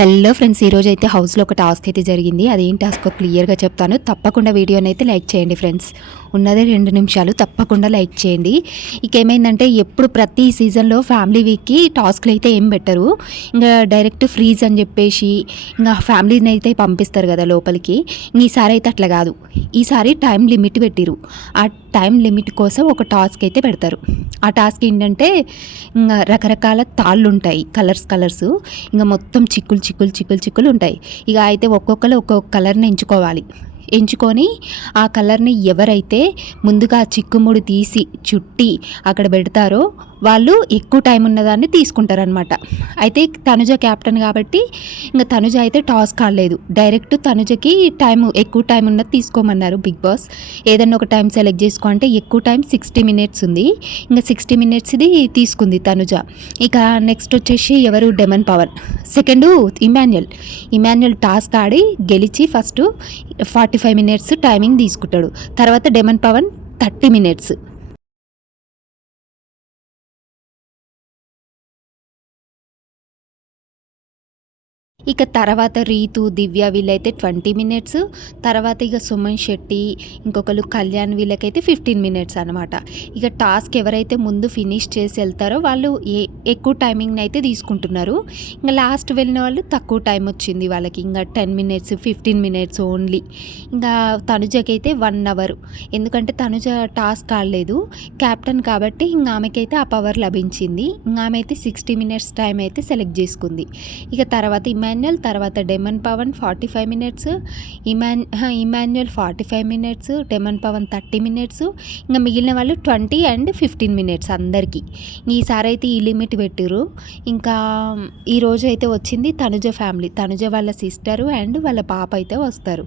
Hello friends, ఈరోజు అయితే హౌస్లో ఒక టాస్క్ అయితే జరిగింది. అదేం టాస్కో క్లియర్గా చెప్తాను. తప్పకుండా వీడియోని అయితే లైక్ చేయండి ఫ్రెండ్స్. ఉన్నదే 2 నిమిషాలు, తప్పకుండా లైక్ చేయండి. ఇక ఏమైందంటే, ఎప్పుడు ప్రతి సీజన్లో ఫ్యామిలీ వీక్కి టాస్క్లు అయితే ఏం పెట్టరు. ఇంకా డైరెక్ట్ ఫ్రీజ్ అని చెప్పేసి ఇంకా ఫ్యామిలీని అయితే పంపిస్తారు కదా లోపలికి. ఈసారి అయితే అట్లా కాదు. ఈసారి టైం లిమిట్ పెట్టిరు. ఆ టైం లిమిట్ కోసం ఒక టాస్క్ అయితే పెడతారు. ఆ టాస్క్ ఏంటంటే, ఇంకా రకరకాల తాళ్ళు ఉంటాయి, కలర్స్ ఇంకా మొత్తం చిక్కులు ఉంటాయి. ఇక అయితే ఒక్కొక్కరు ఒక్కొక్క కలర్ని ఎంచుకొని ఆ కలర్ని ఎవరైతే ముందుగా చిక్కుముడి తీసి చుట్టి అక్కడ పెడతారో వాళ్ళు ఎక్కువ టైం ఉన్నదాన్ని తీసుకుంటారనమాట. అయితే తనుజ క్యాప్టెన్ కాబట్టి ఇంకా తనుజ అయితే టాస్క్ ఆడలేదు. డైరెక్ట్ తనుజకి ఎక్కువ టైం ఉన్నది తీసుకోమన్నారు బిగ్ బాస్. ఏదన్నా ఒక టైం సెలెక్ట్ చేసుకో అంటే ఎక్కువ టైం 60 మినిట్స్ ఉంది. ఇంకా 60 మినిట్స్ది తీసుకుంది తనుజ. ఇక నెక్స్ట్ వచ్చేసి ఎవరు, demon Pavan. Second Emmanuel task ఆడి గెలిచి ఫస్ట్ 45 మినిట్స్ టైమింగ్ తీసుకుంటాడు. తర్వాత డెమన్ పవన్ 30 మినిట్స్. ఇక తర్వాత రీతు, దివ్య వీళ్ళైతే 20 మినిట్స్. తర్వాత ఇక సుమన్ శెట్టి, ఇంకొకరు కళ్యాణ్ వీళ్ళకైతే 15 మినిట్స్ అనమాట. ఇక టాస్క్ ఎవరైతే ముందు ఫినిష్ చేసి వెళ్తారో వాళ్ళు ఎక్కువ టైమింగ్ని అయితే తీసుకుంటున్నారు. ఇంకా లాస్ట్ వెళ్ళిన వాళ్ళు తక్కువ టైం వచ్చింది వాళ్ళకి. ఇంకా 10 మినిట్స్, 15 మినిట్స్ ఓన్లీ. ఇంకా తనుజకైతే 1 అవర్. ఎందుకంటే తనుజ టాస్క్ ఆడలేదు క్యాప్టెన్ కాబట్టి, ఇంకా ఆమెకైతే ఆ పవర్ లభించింది. ఇంకా ఆమె అయితే 60 మినిట్స్ టైం అయితే సెలెక్ట్ చేసుకుంది. ఇక తర్వాత తర్వాత Demon Pavan 45 minutes, Emmanuel 45 minutes, Demon Pavan 30 minutes. ఇంకా మిగిలిన వాళ్ళు 20 అండ్ 15 మినిట్స్ అందరికీ. ఈసారి అయితే ఈ లిమిట్ పెట్టిర్రు. ఇంకా ఈరోజు అయితే వచ్చింది తనుజ ఫ్యామిలీ, తనుజ వాళ్ళ సిస్టరు అండ్ వాళ్ళ పాప అయితే వస్తారు.